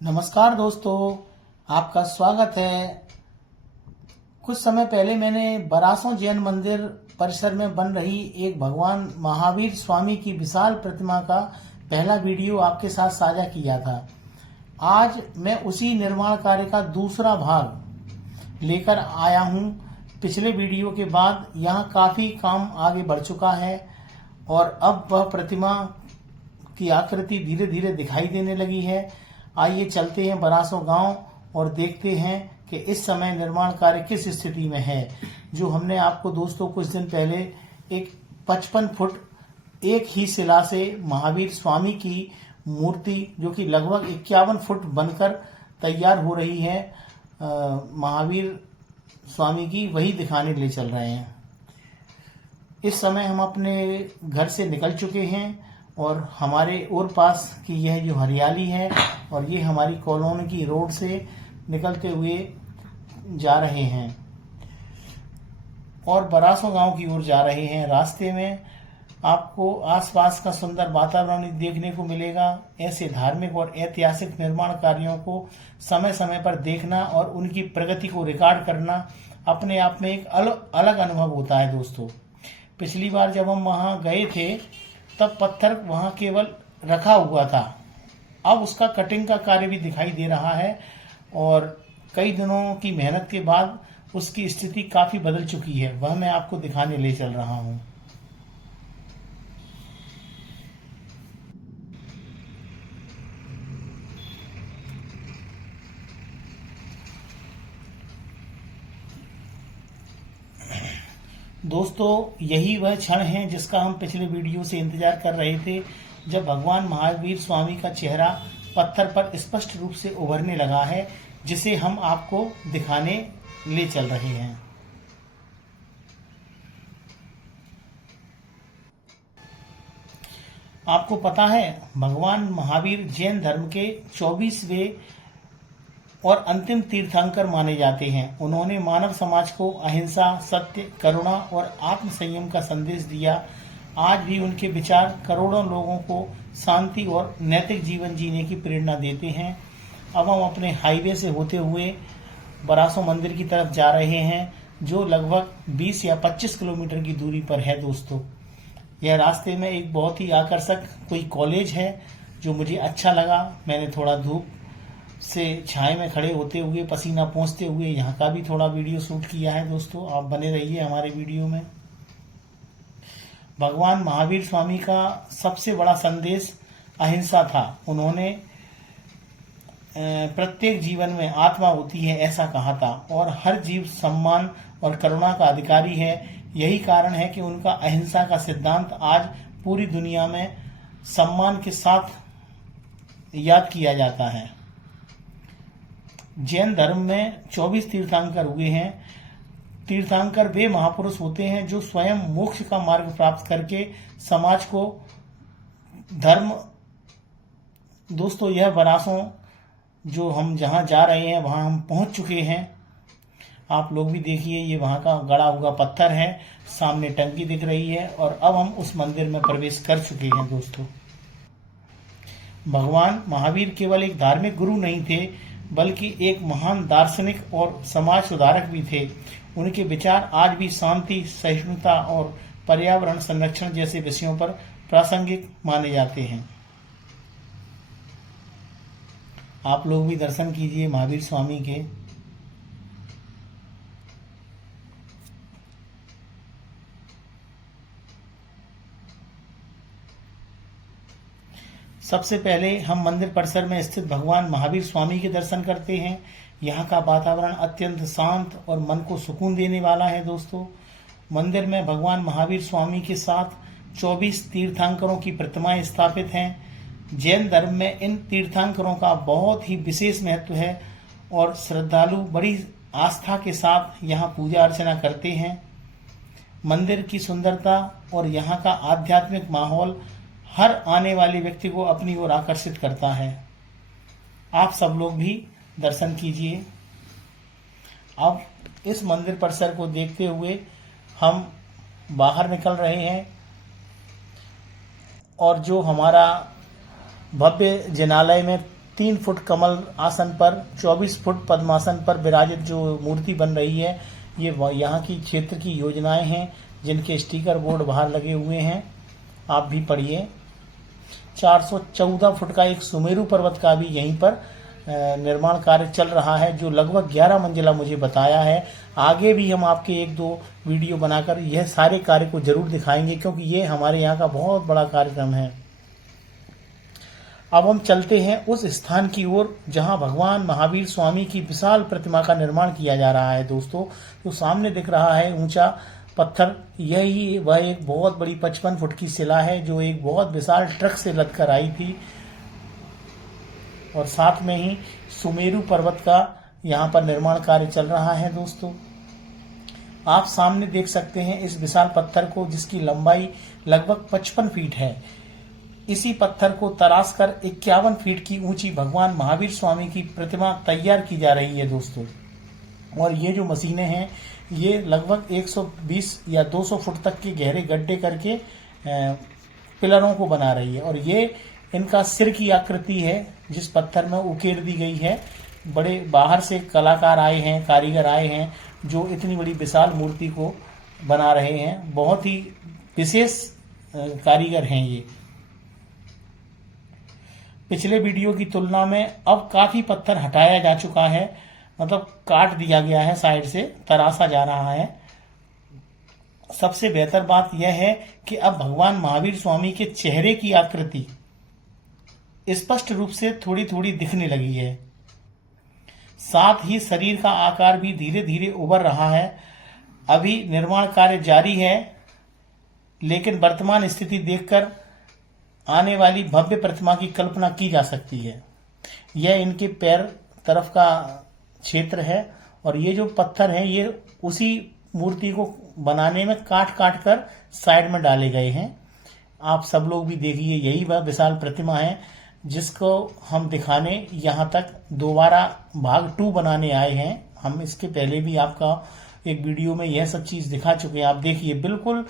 नमस्कार दोस्तों, आपका स्वागत है। कुछ समय पहले मैंने बरासों जैन मंदिर परिसर में बन रही एक भगवान महावीर स्वामी की विशाल प्रतिमा का पहला वीडियो आपके साथ साझा किया था। आज मैं उसी निर्माण कार्य का दूसरा भाग लेकर आया हूं। पिछले वीडियो के बाद यहां काफी काम आगे बढ़ चुका है और अब वह प्रतिमा की आकृति धीरे धीरे दिखाई देने लगी है। आइए चलते हैं बरासों गांव और देखते हैं कि इस समय निर्माण कार्य किस स्थिति में है। जो हमने आपको दोस्तों कुछ दिन पहले एक 55 फुट एक ही शिला से महावीर स्वामी की मूर्ति जो कि लगभग 51 फुट बनकर तैयार हो रही है, महावीर स्वामी की, वही दिखाने ले चल रहे हैं। इस समय हम अपने घर से निकल चुके हैं और हमारे और पास की यह जो हरियाली है और ये हमारी कॉलोनी की रोड से निकलते हुए जा रहे हैं और बरासों गांव की ओर जा रहे हैं। रास्ते में आपको आसपास का सुंदर वातावरण देखने को मिलेगा। ऐसे धार्मिक और ऐतिहासिक निर्माण कार्यों को समय समय पर देखना और उनकी प्रगति को रिकॉर्ड करना अपने आप में एक अलग अनुभव होता है दोस्तों। पिछली बार जब हम वहां गए थे तब पत्थर वहां केवल रखा हुआ था, अब उसका कटिंग का कार्य भी दिखाई दे रहा है और कई दिनों की मेहनत के बाद उसकी स्थिति काफी बदल चुकी है। वह मैं आपको दिखाने ले चल रहा हूं। दोस्तों, यही वह क्षण है जिसका हम पिछले वीडियो से इंतजार कर रहे थे, जब भगवान महावीर स्वामी का चेहरा पत्थर पर स्पष्ट रूप से उभरने लगा है, जिसे हम आपको दिखाने ले चल रहे हैं। आपको पता है, भगवान महावीर जैन धर्म के 24वें और अंतिम तीर्थंकर माने जाते हैं। उन्होंने मानव समाज को अहिंसा, सत्य, करुणा और आत्म संयम का संदेश दिया। आज भी उनके विचार करोड़ों लोगों को शांति और नैतिक जीवन जीने की प्रेरणा देते हैं। अब हम अपने हाईवे से होते हुए बरासों मंदिर की तरफ जा रहे हैं, जो लगभग 20 या 25 किलोमीटर की दूरी पर है दोस्तों। यह रास्ते में एक बहुत ही आकर्षक कोई कॉलेज है जो मुझे अच्छा लगा। मैंने थोड़ा धूप से छाए में खड़े होते हुए, पसीना पोंछते हुए यहाँ का भी थोड़ा वीडियो शूट किया है दोस्तों। आप बने रहिए हमारे वीडियो में। भगवान महावीर स्वामी का सबसे बड़ा संदेश अहिंसा था। उन्होंने प्रत्येक जीवन में आत्मा होती है ऐसा कहा था और हर जीव सम्मान और करुणा का अधिकारी है। यही कारण है कि उनका अहिंसा का सिद्धांत आज पूरी दुनिया में सम्मान के साथ याद किया जाता है। जैन धर्म में 24 तीर्थंकर हुए हैं। तीर्थंकर वे महापुरुष होते हैं जो स्वयं मोक्ष का मार्ग प्राप्त करके समाज को धर्म। दोस्तों, यह बरासों जो हम जहां जा रहे हैं वहां हम पहुंच चुके हैं। आप लोग भी देखिए, ये वहां का गड़ा हुआ पत्थर है, सामने टंकी दिख रही है और अब हम उस मंदिर में प्रवेश कर चुके हैं दोस्तों। भगवान महावीर केवल एक धार्मिक गुरु नहीं थे, बल्कि एक महान दार्शनिक और समाज सुधारक भी थे। उनके विचार आज भी शांति, सहिष्णुता और पर्यावरण संरक्षण जैसे विषयों पर प्रासंगिक माने जाते हैं। आप लोग भी दर्शन कीजिए महावीर स्वामी के। सबसे पहले हम मंदिर परिसर में स्थित भगवान महावीर स्वामी के दर्शन करते हैं। यहाँ का वातावरण अत्यंत शांत और मन को सुकून देने वाला है दोस्तों। मंदिर में भगवान महावीर स्वामी के साथ 24 तीर्थंकरों की प्रतिमाएं स्थापित हैं। जैन धर्म में इन तीर्थंकरों का बहुत ही विशेष महत्व है और श्रद्धालु बड़ी आस्था के साथ यहाँ पूजा अर्चना करते हैं। मंदिर की सुंदरता और यहाँ का आध्यात्मिक माहौल हर आने वाले व्यक्ति को अपनी ओर आकर्षित करता है। आप सब लोग भी दर्शन कीजिए। अब इस मंदिर परिसर को देखते हुए हम बाहर निकल रहे हैं और जो हमारा भव्य जिनालय में 3 फुट कमल आसन पर 24 फुट पद्मासन पर विराजित जो मूर्ति बन रही है, ये यहाँ की क्षेत्र की योजनाएं हैं जिनके स्टिकर बोर्ड बाहर लगे हुए हैं, आप भी पढ़िए। 414 फुट का एक सुमेरु पर्वत का भी यहीं पर निर्माण कार्य चल रहा है, जो लगभग 11 मंजिला मुझे बताया है। आगे भी हम आपके 1-2 वीडियो बनाकर यह सारे कार्य को जरूर दिखाएंगे, क्योंकि ये हमारे यहाँ का बहुत बड़ा कार्यक्रम है। अब हम चलते हैं उस स्थान की ओर जहां भगवान महावीर स्वामी की विशाल प्रतिमा का निर्माण किया जा रहा है। दोस्तों, जो सामने दिख रहा है ऊंचा पत्थर, यही वह एक बहुत बड़ी 55 फुट की शिला है, जो एक बहुत विशाल ट्रक से लद कर आई थी। और साथ में ही सुमेरु पर्वत का यहाँ पर निर्माण कार्य चल रहा है। दोस्तों, आप सामने देख सकते हैं इस विशाल पत्थर को, जिसकी लंबाई लगभग 55 फीट है। इसी पत्थर को तराश कर 51 फीट की ऊंची भगवान महावीर स्वामी की प्रतिमा तैयार की जा रही है। दोस्तों, और ये जो मशीनें हैं, ये लगभग 120 या 200 फुट तक के गहरे गड्ढे करके पिलरों को बना रही है। और ये इनका सिर की आकृति है, जिस पत्थर में उकेर दी गई है। बड़े बाहर से कलाकार आए हैं, कारीगर आए हैं, जो इतनी बड़ी विशाल मूर्ति को बना रहे हैं। बहुत ही विशेष कारीगर हैं ये। पिछले वीडियो की तुलना में अब काफी पत्थर हटाया जा चुका है, मतलब काट दिया गया है, साइड से तराशा जा रहा है। सबसे बेहतर बात यह है कि अब भगवान महावीर स्वामी के चेहरे की आकृति स्पष्ट रूप से थोड़ी थोड़ी दिखने लगी है। साथ ही शरीर का आकार भी धीरे धीरे उभर रहा है। अभी निर्माण कार्य जारी है, लेकिन वर्तमान स्थिति देखकर आने वाली भव्य प्रतिमा की कल्पना की जा सकती है। यह इनके पैर तरफ का क्षेत्र है, और ये जो पत्थर है, ये उसी मूर्ति को बनाने में काट काट कर साइड में डाले गए हैं। आप सब लोग भी देखिए, यही वह विशाल प्रतिमा है जिसको हम दिखाने यहाँ तक दोबारा भाग 2 बनाने आए हैं। हम इसके पहले भी आपका एक वीडियो में यह सब चीज दिखा चुके हैं। आप देखिए, बिल्कुल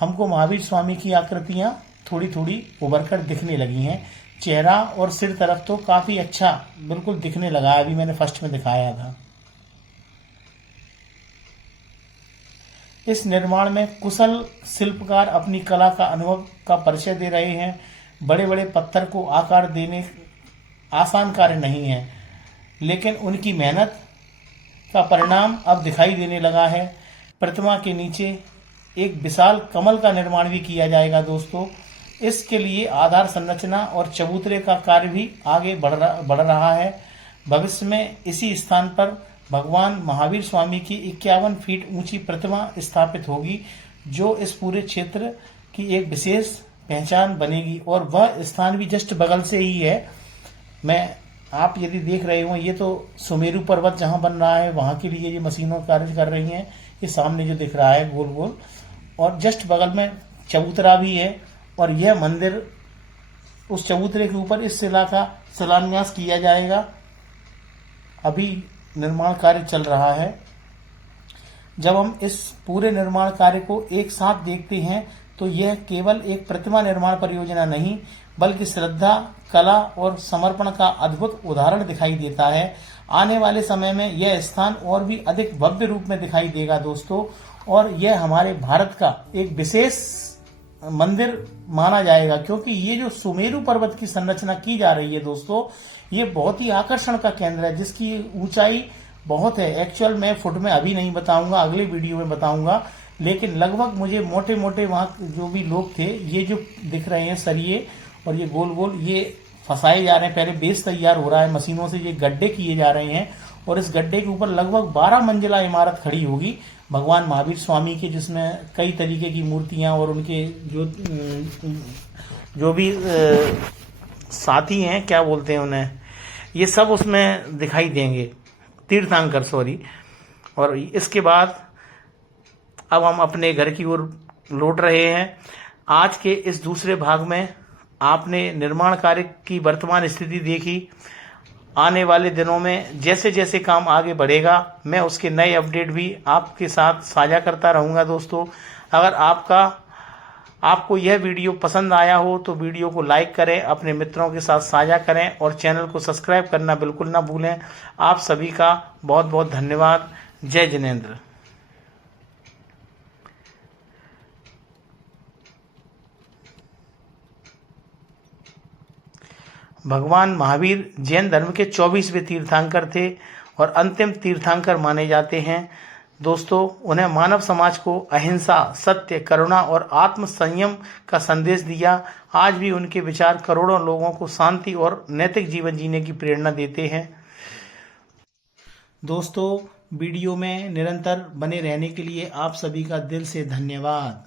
हमको महावीर स्वामी की आकृतियां थोड़ी थोड़ी उभर कर दिखने लगी हैं। चेहरा और सिर तरफ तो काफी अच्छा बिल्कुल दिखने लगा है, अभी मैंने फर्स्ट में दिखाया था। इस निर्माण में कुशल शिल्पकार अपनी कला का अनुभव का परिचय दे रहे हैं। बड़े बड़े पत्थर को आकार देने आसान कार्य नहीं है, लेकिन उनकी मेहनत का परिणाम अब दिखाई देने लगा है। प्रतिमा के नीचे एक विशाल कमल का निर्माण भी किया जाएगा। दोस्तों, इसके लिए आधार संरचना और चबूतरे का कार्य भी आगे बढ़ रहा है। भविष्य में इसी स्थान पर भगवान महावीर स्वामी की 51 फीट ऊंची प्रतिमा स्थापित होगी, जो इस पूरे क्षेत्र की एक विशेष पहचान बनेगी। और वह स्थान भी जस्ट बगल से ही है। मैं आप यदि देख रहे हो, ये तो सुमेरु पर्वत जहां बन रहा है, वहां के लिए ये मशीनों कार्य कर रही हैं। ये सामने जो दिख रहा है गोल गोल, और जस्ट बगल में चबूतरा भी है। और यह मंदिर, उस चबूतरे के ऊपर इस शिला का शिलान्यास किया जाएगा। अभी निर्माण कार्य चल रहा है। जब हम इस पूरे निर्माण कार्य को एक साथ देखते हैं, तो यह केवल एक प्रतिमा निर्माण परियोजना नहीं, बल्कि श्रद्धा, कला और समर्पण का अद्भुत उदाहरण दिखाई देता है। आने वाले समय में यह स्थान और भी अधिक भव्य रूप में दिखाई देगा। दोस्तों, और यह हमारे भारत का एक विशेष मंदिर माना जाएगा, क्योंकि ये जो सुमेरु पर्वत की संरचना की जा रही है दोस्तों, ये बहुत ही आकर्षण का केंद्र है, जिसकी ऊंचाई बहुत है। एक्चुअल मैं फुट में अभी नहीं बताऊंगा, अगले वीडियो में बताऊंगा, लेकिन लगभग मुझे मोटे मोटे वहां जो भी लोग थे, ये जो दिख रहे हैं सरिये और ये गोल गोल, ये फंसाए जा रहे हैं। पहले बेस तैयार हो रहा है, मशीनों से ये गड्ढे किए जा रहे हैं, और इस गड्ढे के ऊपर लगभग 12 मंजिला इमारत खड़ी होगी भगवान महावीर स्वामी की, जिसमें कई तरीके की मूर्तियां और उनके जो भी साथी हैं, क्या बोलते हैं उन्हें, ये सब उसमें दिखाई देंगे, तीर्थंकर सॉरी। और इसके बाद अब हम अपने घर की ओर लौट रहे हैं। आज के इस दूसरे भाग में आपने निर्माण कार्य की वर्तमान स्थिति देखी। आने वाले दिनों में जैसे जैसे काम आगे बढ़ेगा, मैं उसके नए अपडेट भी आपके साथ साझा करता रहूंगा। दोस्तों, अगर आपका आपको यह वीडियो पसंद आया हो तो वीडियो को लाइक करें, अपने मित्रों के साथ साझा करें और चैनल को सब्सक्राइब करना बिल्कुल ना भूलें। आप सभी का बहुत बहुत धन्यवाद। जय जिनेंद्र। भगवान महावीर जैन धर्म के 24वें तीर्थंकर थे और अंतिम तीर्थंकर माने जाते हैं। दोस्तों, उन्हें मानव समाज को अहिंसा, सत्य, करुणा और आत्म संयम का संदेश दिया। आज भी उनके विचार करोड़ों लोगों को शांति और नैतिक जीवन जीने की प्रेरणा देते हैं। दोस्तों, वीडियो में निरंतर बने रहने के लिए आप सभी का दिल से धन्यवाद।